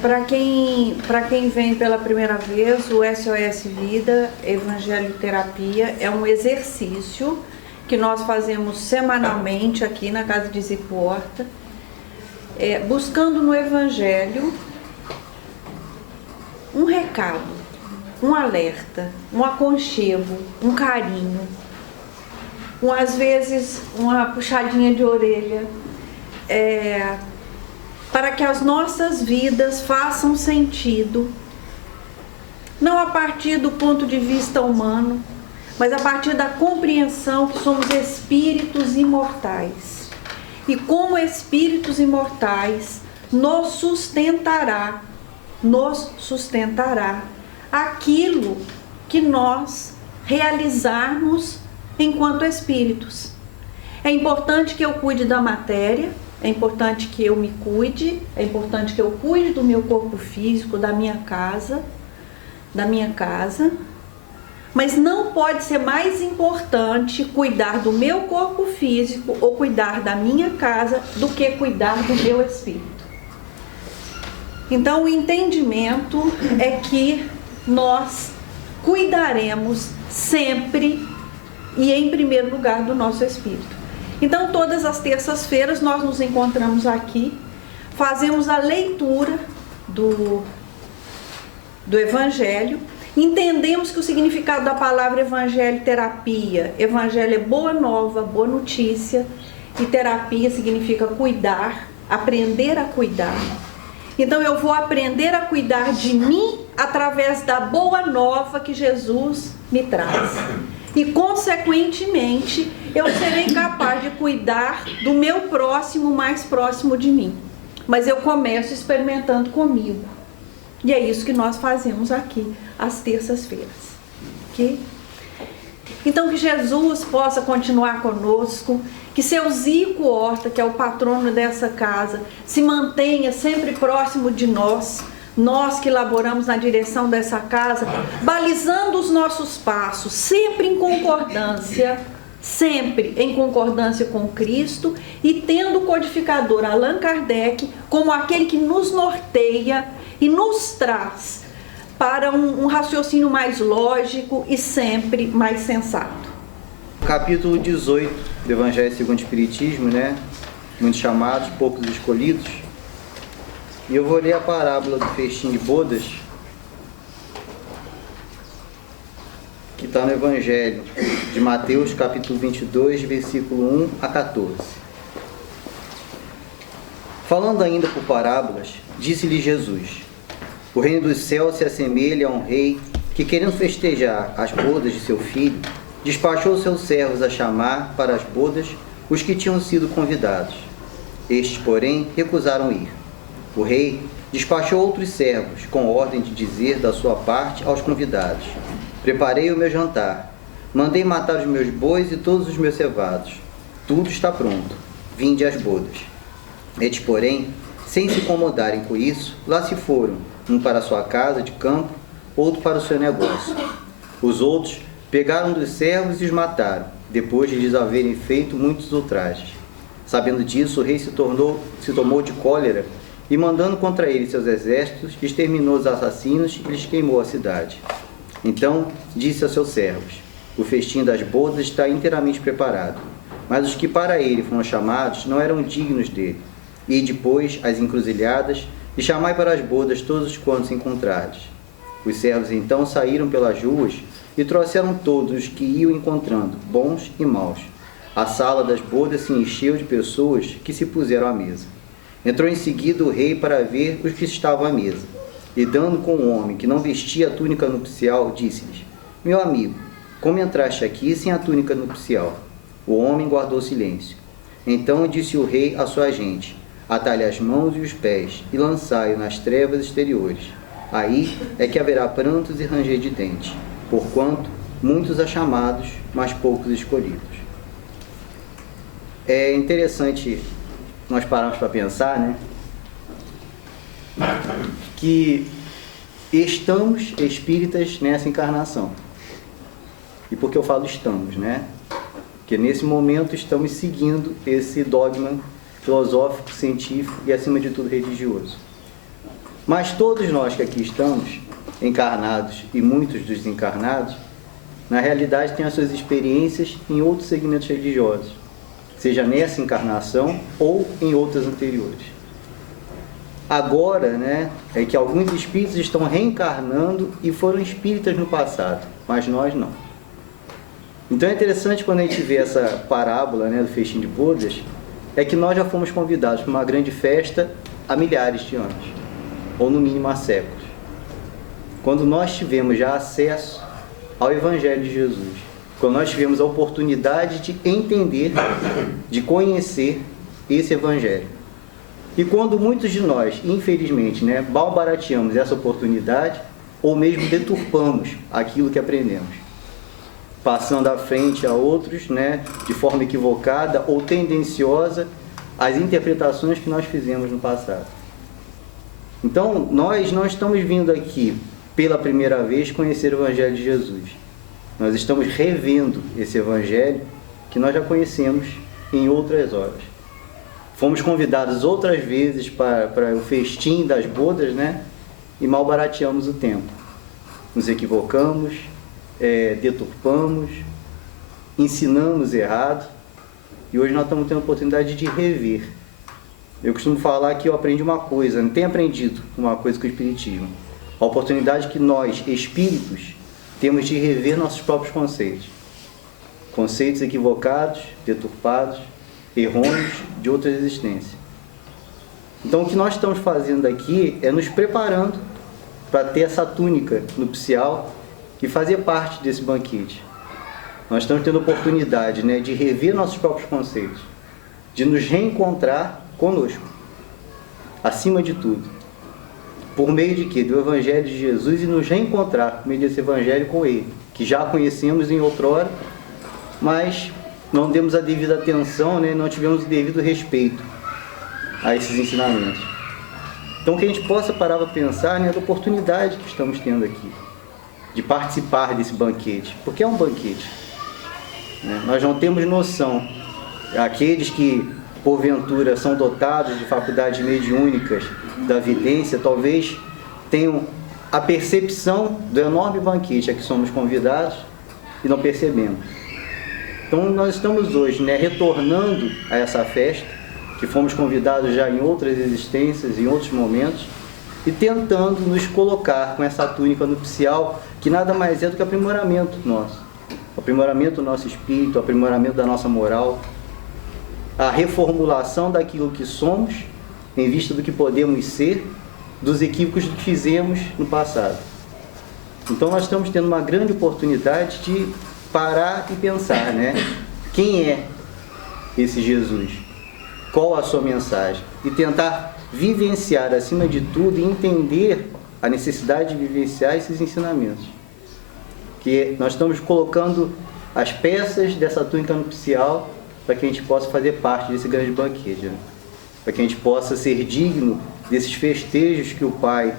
Para quem vem pela primeira vez, o SOS Vida Evangelho Terapia é um exercício que nós fazemos semanalmente aqui na Casa de Zico Horta, buscando no Evangelho um recado, um alerta, um aconchego, um carinho, às vezes uma puxadinha de orelha, para que as nossas vidas façam sentido, não a partir do ponto de vista humano, mas a partir da compreensão que somos espíritos imortais. E como espíritos imortais, nos sustentará aquilo que nós realizarmos enquanto espíritos. É importante que eu cuide da matéria, é importante que eu me cuide, é importante que eu cuide do meu corpo físico, da minha casa, mas não pode ser mais importante cuidar do meu corpo físico ou cuidar da minha casa do que cuidar do meu espírito. Então, o entendimento é que nós cuidaremos sempre e em primeiro lugar do nosso espírito. Então, todas as terças-feiras nós nos encontramos aqui, fazemos a leitura do Evangelho, entendemos que o significado da palavra Evangelho, terapia, Evangelho é boa nova, boa notícia, e terapia significa cuidar, aprender a cuidar. Então, eu vou aprender a cuidar de mim através da boa nova que Jesus me traz. E, consequentemente, eu serei capaz de cuidar do meu próximo mais próximo de mim. Mas eu começo experimentando comigo. E é isso que nós fazemos aqui, às terças-feiras. Ok? Então, que Jesus possa continuar conosco, que seu Zico Horta, que é o patrono dessa casa, se mantenha sempre próximo de nós que laboramos na direção dessa casa, balizando os nossos passos, sempre em concordância com Cristo e tendo o codificador Allan Kardec como aquele que nos norteia e nos traz para um raciocínio mais lógico e sempre mais sensato. Capítulo 18 do Evangelho segundo o Espiritismo, Muitos chamados, poucos escolhidos. E eu vou ler a parábola do festim de bodas, que está no Evangelho de Mateus, capítulo 22, versículo 1 a 14. Falando ainda por parábolas, disse-lhe Jesus: o reino dos céus se assemelha a um rei que, querendo festejar as bodas de seu filho, despachou seus servos a chamar para as bodas os que tinham sido convidados. Estes, porém, recusaram ir. O rei despachou outros servos, com ordem de dizer da sua parte aos convidados: preparei o meu jantar, mandei matar os meus bois e todos os meus cevados. Tudo está pronto, vinde às bodas. Estes, porém, sem se incomodarem com isso, lá se foram, um para a sua casa de campo, outro para o seu negócio. Os outros pegaram dos servos e os mataram, depois de lhes haverem feito muitos ultrajes. Sabendo disso, o rei se tomou de cólera e, mandando contra ele seus exércitos, exterminou os assassinos e lhes queimou a cidade. Então disse a seus servos: o festim das bodas está inteiramente preparado, mas os que para ele foram chamados não eram dignos dele. E depois às encruzilhadas e chamai para as bodas todos quantos encontrardes. Os servos então saíram pelas ruas e trouxeram todos os que iam encontrando, bons e maus. A sala das bodas se encheu de pessoas que se puseram à mesa. Entrou em seguida o rei para ver os que estavam à mesa. E dando com um homem que não vestia a túnica nupcial, disse-lhes: meu amigo, como entraste aqui sem a túnica nupcial? O homem guardou silêncio. Então disse o rei à sua gente: atalhe as mãos e os pés e lançai-o nas trevas exteriores. Aí é que haverá prantos e ranger de dentes, porquanto muitos há chamados, mas poucos escolhidos. É interessante nós pararmos para pensar, que estamos espíritas nessa encarnação. E por que eu falo estamos, Porque nesse momento estamos seguindo esse dogma filosófico, científico e, acima de tudo, religioso. Mas todos nós que aqui estamos, encarnados e muitos dos desencarnados, na realidade têm as suas experiências em outros segmentos religiosos, seja nessa encarnação ou em outras anteriores. Agora, é que alguns espíritos estão reencarnando e foram espíritas no passado, mas nós não. Então é interessante quando a gente vê essa parábola, do festim de bodas, é que nós já fomos convidados para uma grande festa há milhares de anos, ou no mínimo há séculos. Quando nós tivemos já acesso ao Evangelho de Jesus, quando nós tivemos a oportunidade de entender, de conhecer esse Evangelho. E quando muitos de nós, infelizmente, balbarateamos essa oportunidade, ou mesmo deturpamos aquilo que aprendemos, passando à frente a outros, de forma equivocada ou tendenciosa, as interpretações que nós fizemos no passado. Então, nós não estamos vindo aqui pela primeira vez conhecer o Evangelho de Jesus. Nós estamos revendo esse Evangelho que nós já conhecemos em outras horas. Fomos convidados outras vezes para o festim das bodas, e malbarateamos o tempo. Nos equivocamos, deturpamos, ensinamos errado, e hoje nós estamos tendo a oportunidade de rever. Eu costumo falar que eu aprendi uma coisa, não tenho aprendido uma coisa com o Espiritismo. A oportunidade que nós, espíritos, temos de rever nossos próprios conceitos. Conceitos equivocados, deturpados, errôneos de outra existência. Então o que nós estamos fazendo aqui é nos preparando para ter essa túnica nupcial que fazia parte desse banquete. Nós estamos tendo a oportunidade de rever nossos próprios conceitos, de nos reencontrar conosco, acima de tudo. Por meio de quê? Do Evangelho de Jesus, e nos reencontrar por meio desse Evangelho com Ele, que já conhecemos em outrora, mas não demos a devida atenção, não tivemos o devido respeito a esses ensinamentos. Então que a gente possa parar para pensar da oportunidade que estamos tendo aqui, de participar desse banquete, porque é um banquete. Nós não temos noção. Aqueles que, porventura, são dotados de faculdades mediúnicas da vidência, talvez tenham a percepção do enorme banquete a que somos convidados e não percebemos. Então nós estamos hoje retornando a essa festa, que fomos convidados já em outras existências, em outros momentos, e tentando nos colocar com essa túnica nupcial, que nada mais é do que aprimoramento nosso. Aprimoramento do nosso espírito, aprimoramento da nossa moral, a reformulação daquilo que somos, em vista do que podemos ser, dos equívocos que fizemos no passado. Então nós estamos tendo uma grande oportunidade de parar e pensar, quem é esse Jesus? Qual a sua mensagem? E tentar vivenciar, acima de tudo, e entender a necessidade de vivenciar esses ensinamentos. Que nós estamos colocando as peças dessa túnica nupcial para que a gente possa fazer parte desse grande banquete, para que a gente possa ser digno desses festejos que o Pai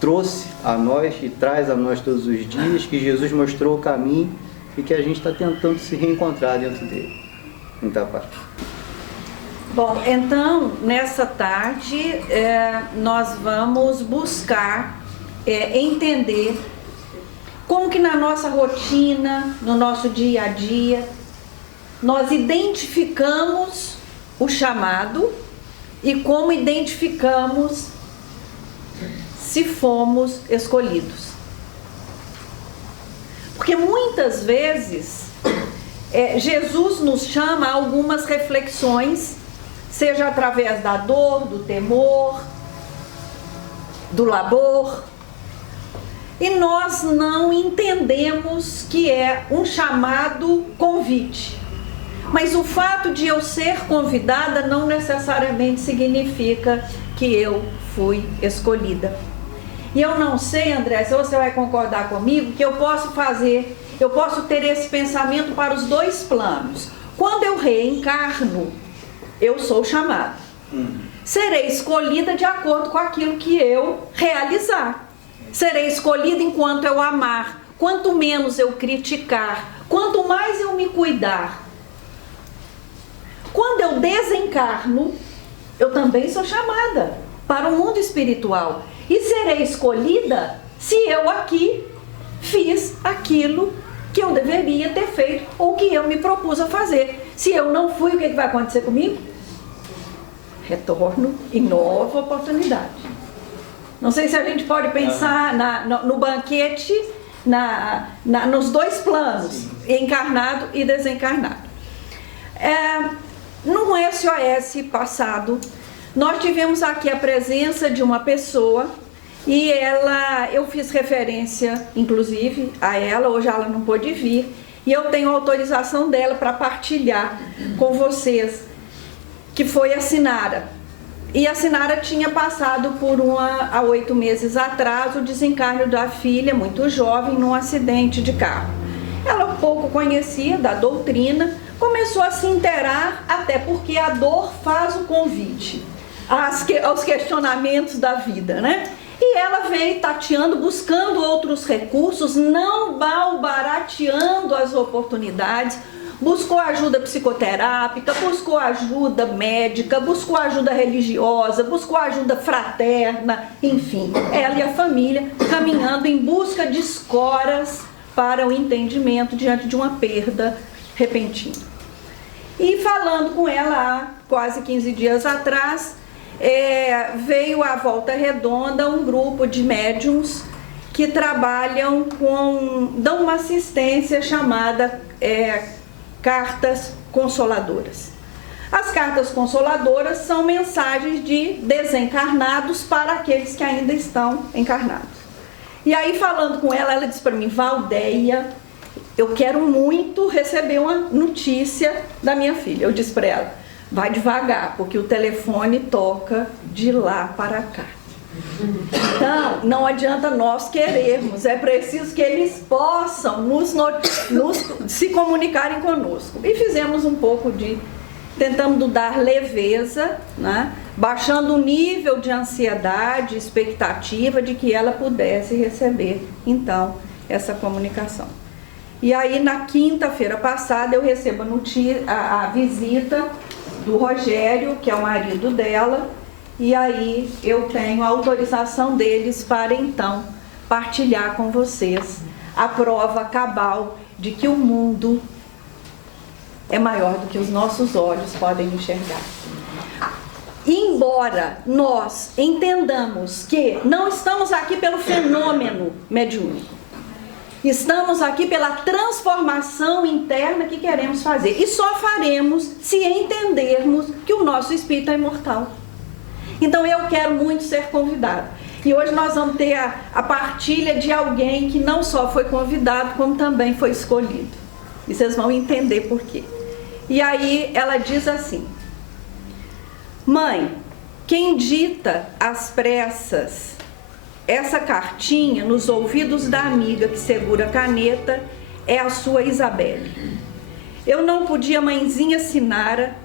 trouxe a nós e traz a nós todos os dias, que Jesus mostrou o caminho e que a gente está tentando se reencontrar dentro dele. Muita paz. Bom, então, nessa tarde, nós vamos buscar entender como que na nossa rotina, no nosso dia a dia, nós identificamos o chamado e como identificamos se fomos escolhidos. Porque muitas vezes Jesus nos chama a algumas reflexões, seja através da dor, do temor, do labor, e nós não entendemos que é um chamado convite. Mas o fato de eu ser convidada não necessariamente significa que eu fui escolhida. E eu não sei, André, se você vai concordar comigo, que eu posso ter esse pensamento para os dois planos. Quando eu reencarno, eu sou chamada. Serei escolhida de acordo com aquilo que eu realizar. Serei escolhida enquanto eu amar. Quanto menos eu criticar, quanto mais eu me cuidar. Quando eu desencarno, eu também sou chamada para o mundo espiritual. E serei escolhida se eu aqui fiz aquilo que eu deveria ter feito ou que eu me propus a fazer. Se eu não fui, o que vai acontecer comigo? Retorno e nova oportunidade. Não sei se a gente pode pensar no banquete, nos dois planos, encarnado e desencarnado. No SOS passado, nós tivemos aqui a presença de uma pessoa e eu fiz referência, inclusive, a ela, hoje ela não pôde vir, e eu tenho autorização dela para partilhar com vocês, que foi a Sinara. E a Sinara tinha passado por há 8 meses atrás, o desencarne da filha, muito jovem, num acidente de carro. Ela pouco conhecia da doutrina, começou a se inteirar, até porque a dor faz o convite aos questionamentos da vida, né? E ela veio tateando, buscando outros recursos, não barateando as oportunidades, buscou ajuda psicoterápica, buscou ajuda médica, buscou ajuda religiosa, buscou ajuda fraterna, enfim, ela e a família caminhando em busca de escoras para o entendimento diante de uma perda repentina. E falando com ela há quase 15 dias atrás, veio à Volta Redonda um grupo de médiums que trabalham dão uma assistência chamada Cartas Consoladoras. As cartas consoladoras são mensagens de desencarnados para aqueles que ainda estão encarnados. E aí, falando com ela, ela disse para mim: Valdeia, eu quero muito receber uma notícia da minha filha. Eu disse para ela: vai devagar, porque o telefone toca de lá para cá. Então, não adianta nós querermos, é preciso que eles possam se comunicarem conosco. E fizemos um pouco tentando dar leveza, né? Baixando o nível de ansiedade, expectativa de que ela pudesse receber, então, essa comunicação. E aí, na quinta-feira passada, eu recebo a visita do Rogério, que é o marido dela, e aí eu tenho a autorização deles para, então, partilhar com vocês a prova cabal de que o mundo é maior do que os nossos olhos podem enxergar. Embora nós entendamos que não estamos aqui pelo fenômeno mediúnico, estamos aqui pela transformação interna que queremos fazer. E só faremos se entendermos que o nosso espírito é imortal. Então eu quero muito ser convidado. E hoje nós vamos ter a partilha de alguém que não só foi convidado, como também foi escolhido. E vocês vão entender por quê. E aí ela diz assim: mãe, quem dita às pressas essa cartinha nos ouvidos da amiga que segura a caneta é a sua Isabelle. Eu não podia, mãezinha Sinara,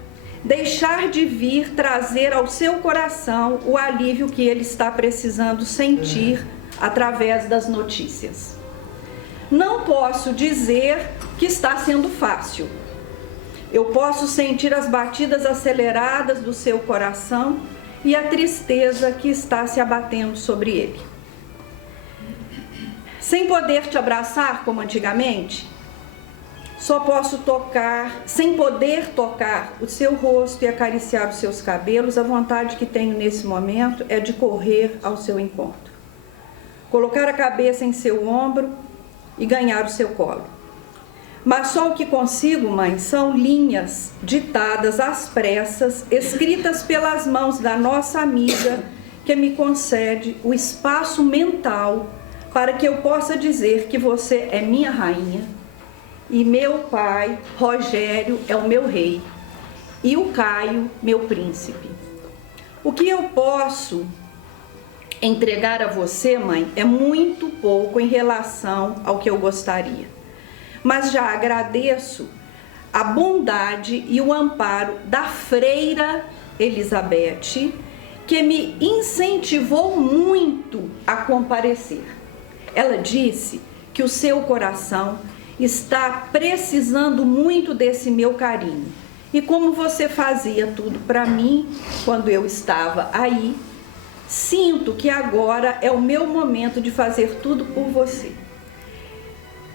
deixar de vir trazer ao seu coração o alívio que ele está precisando sentir através das notícias. Não posso dizer que está sendo fácil. Eu posso sentir as batidas aceleradas do seu coração e a tristeza que está se abatendo sobre ele. Sem poder te abraçar como antigamente, sem poder tocar o seu rosto e acariciar os seus cabelos, a vontade que tenho nesse momento é de correr ao seu encontro. Colocar a cabeça em seu ombro e ganhar o seu colo. Mas só o que consigo, mãe, são linhas ditadas às pressas, escritas pelas mãos da nossa amiga, que me concede o espaço mental para que eu possa dizer que você é minha rainha e meu pai, Rogério, é o meu rei e o Caio, meu príncipe. O que eu posso entregar a você, mãe, é muito pouco em relação ao que eu gostaria. Mas já agradeço a bondade e o amparo da freira Elizabeth, que me incentivou muito a comparecer. Ela disse que o seu coração está precisando muito desse meu carinho. E como você fazia tudo para mim quando eu estava aí, Sinto que agora é o meu momento de fazer tudo por você.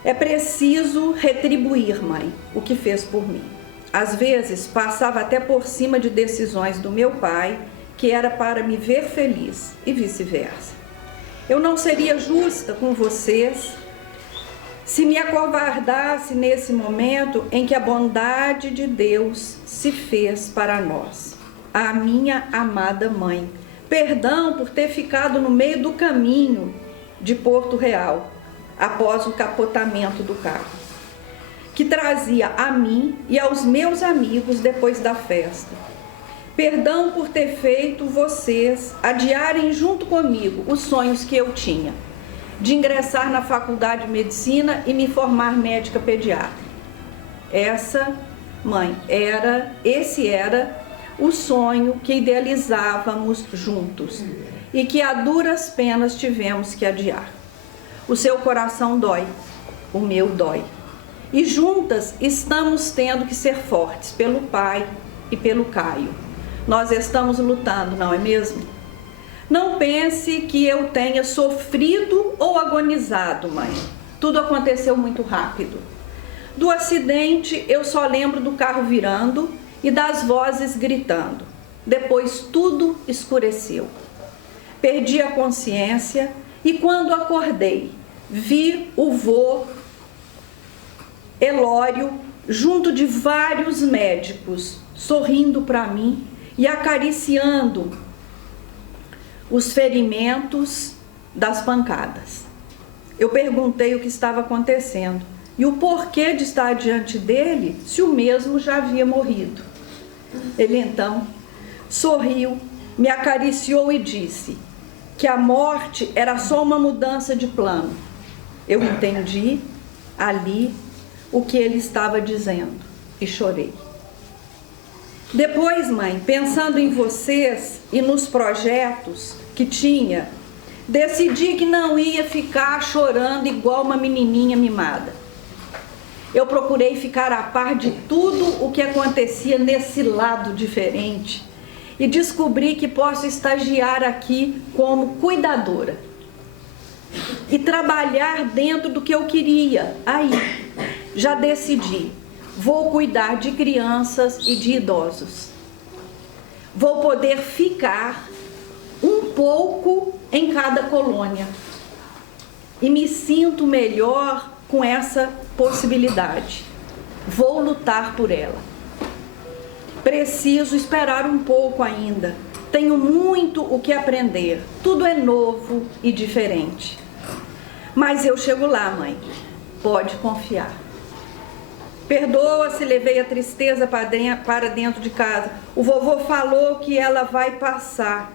É preciso retribuir, mãe, o que fez por mim. Às vezes, passava até por cima de decisões do meu pai, que era para me ver feliz, e vice-versa. Eu não seria justa com vocês se me acovardasse nesse momento em que a bondade de Deus se fez para nós. A minha amada mãe, perdão por ter ficado no meio do caminho de Porto Real, após o capotamento do carro, que trazia a mim e aos meus amigos depois da festa. Perdão por ter feito vocês adiarem junto comigo os sonhos que eu tinha, de ingressar na faculdade de medicina e me formar médica pediatra. Esse era o sonho que idealizávamos juntos e que a duras penas tivemos que adiar. O seu coração dói, o meu dói. E juntas estamos tendo que ser fortes pelo pai e pelo Caio. Nós estamos lutando, não é mesmo? Não pense que eu tenha sofrido ou agonizado, mãe. Tudo aconteceu muito rápido. Do acidente, eu só lembro do carro virando e das vozes gritando. Depois tudo escureceu. Perdi a consciência e quando acordei, vi o vô Elório junto de vários médicos, sorrindo para mim e acariciando os ferimentos das pancadas. Eu perguntei o que estava acontecendo e o porquê de estar diante dele se o mesmo já havia morrido. Ele então sorriu, me acariciou e disse que a morte era só uma mudança de plano. Eu entendi ali o que ele estava dizendo e chorei. Depois, mãe, pensando em vocês e nos projetos que tinha, decidi que não ia ficar chorando igual uma menininha mimada. Eu procurei ficar a par de tudo o que acontecia nesse lado diferente e descobri que posso estagiar aqui como cuidadora e trabalhar dentro do que eu queria. Aí, já decidi. Vou cuidar de crianças e de idosos. Vou poder ficar um pouco em cada colônia. E me sinto melhor com essa possibilidade. Vou lutar por ela. Preciso esperar um pouco ainda. Tenho muito o que aprender. Tudo é novo e diferente. Mas eu chego lá, mãe. Pode confiar. Perdoa se levei a tristeza para dentro de casa. O vovô falou que ela vai passar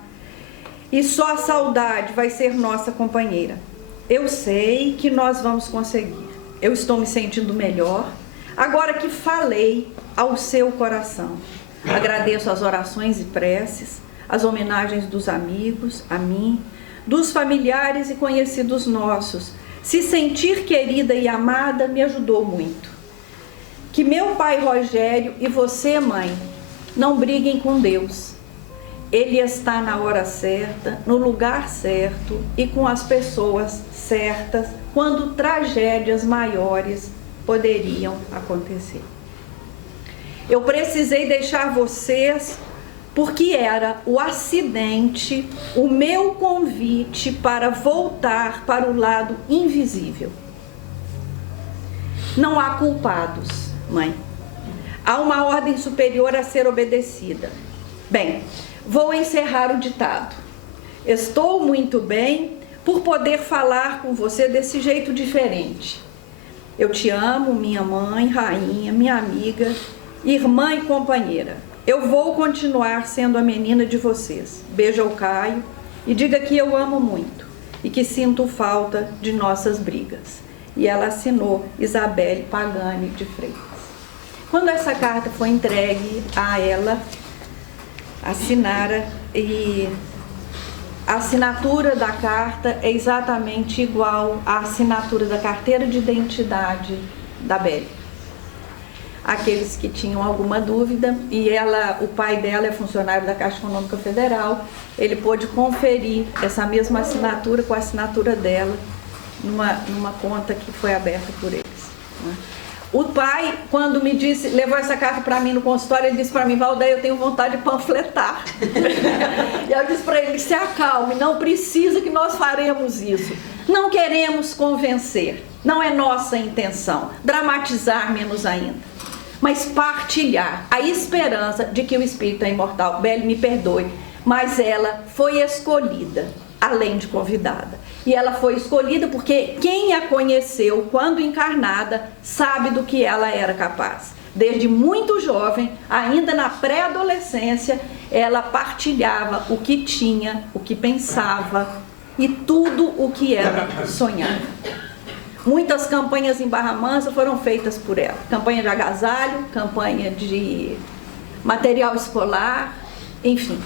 e só a saudade vai ser nossa companheira. Eu sei que nós vamos conseguir. Eu estou me sentindo melhor agora que falei ao seu coração. Agradeço as orações e preces, as homenagens dos amigos, a mim, dos familiares e conhecidos nossos. Se sentir querida e amada me ajudou muito. Que meu pai Rogério e você, mãe, não briguem com Deus. Ele está na hora certa, no lugar certo e com as pessoas certas, quando tragédias maiores poderiam acontecer. Eu precisei deixar vocês porque era o acidente, o meu convite para voltar para o lado invisível. Não há culpados, mãe. Há uma ordem superior a ser obedecida. Bem, vou encerrar o ditado. Estou muito bem por poder falar com você desse jeito diferente. Eu te amo, minha mãe, rainha, minha amiga, irmã e companheira. Eu vou continuar sendo a menina de vocês. Beijo ao Caio e diga que eu amo muito e que sinto falta de nossas brigas. E ela assinou Isabelle Pagani de Freitas. Quando essa carta foi entregue a ela, assinara, e a assinatura da carta é exatamente igual à assinatura da carteira de identidade da Belle. aqueles que tinham alguma dúvida, e o pai dela é funcionário da Caixa Econômica Federal, ele pôde conferir essa mesma assinatura com a assinatura dela numa conta que foi aberta por eles, né? O pai, quando me disse, levou essa carta para mim no consultório, ele disse para mim: Valdeia, eu tenho vontade de panfletar. E eu disse para ele: se acalme, não precisa que nós faremos isso. Não queremos convencer, não é nossa intenção dramatizar menos ainda, mas partilhar a esperança de que o Espírito é imortal. Belle, me perdoe, mas ela foi escolhida, além de convidada. E ela foi escolhida porque quem a conheceu quando encarnada sabe do que ela era capaz. Desde muito jovem, ainda na pré-adolescência, ela partilhava o que tinha, o que pensava e tudo o que ela sonhava. Muitas campanhas em Barra Mansa foram feitas por ela. Campanha de agasalho, campanha de material escolar, enfim.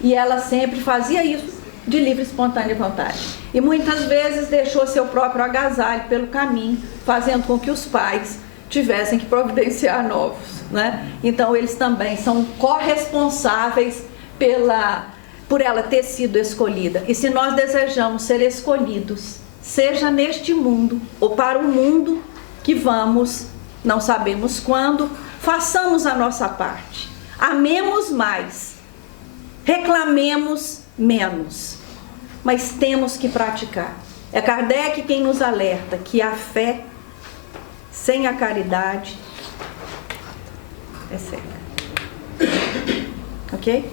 E ela sempre fazia isso de livre e espontânea vontade. E muitas vezes deixou seu próprio agasalho pelo caminho, fazendo com que os pais tivessem que providenciar novos, né? Então eles também são corresponsáveis por ela ter sido escolhida. E se nós desejamos ser escolhidos, seja neste mundo ou para o mundo que vamos, não sabemos quando, façamos a nossa parte. Amemos mais, reclamemos menos, mas temos que praticar. É Kardec quem nos alerta que a fé sem a caridade é cega. Ok?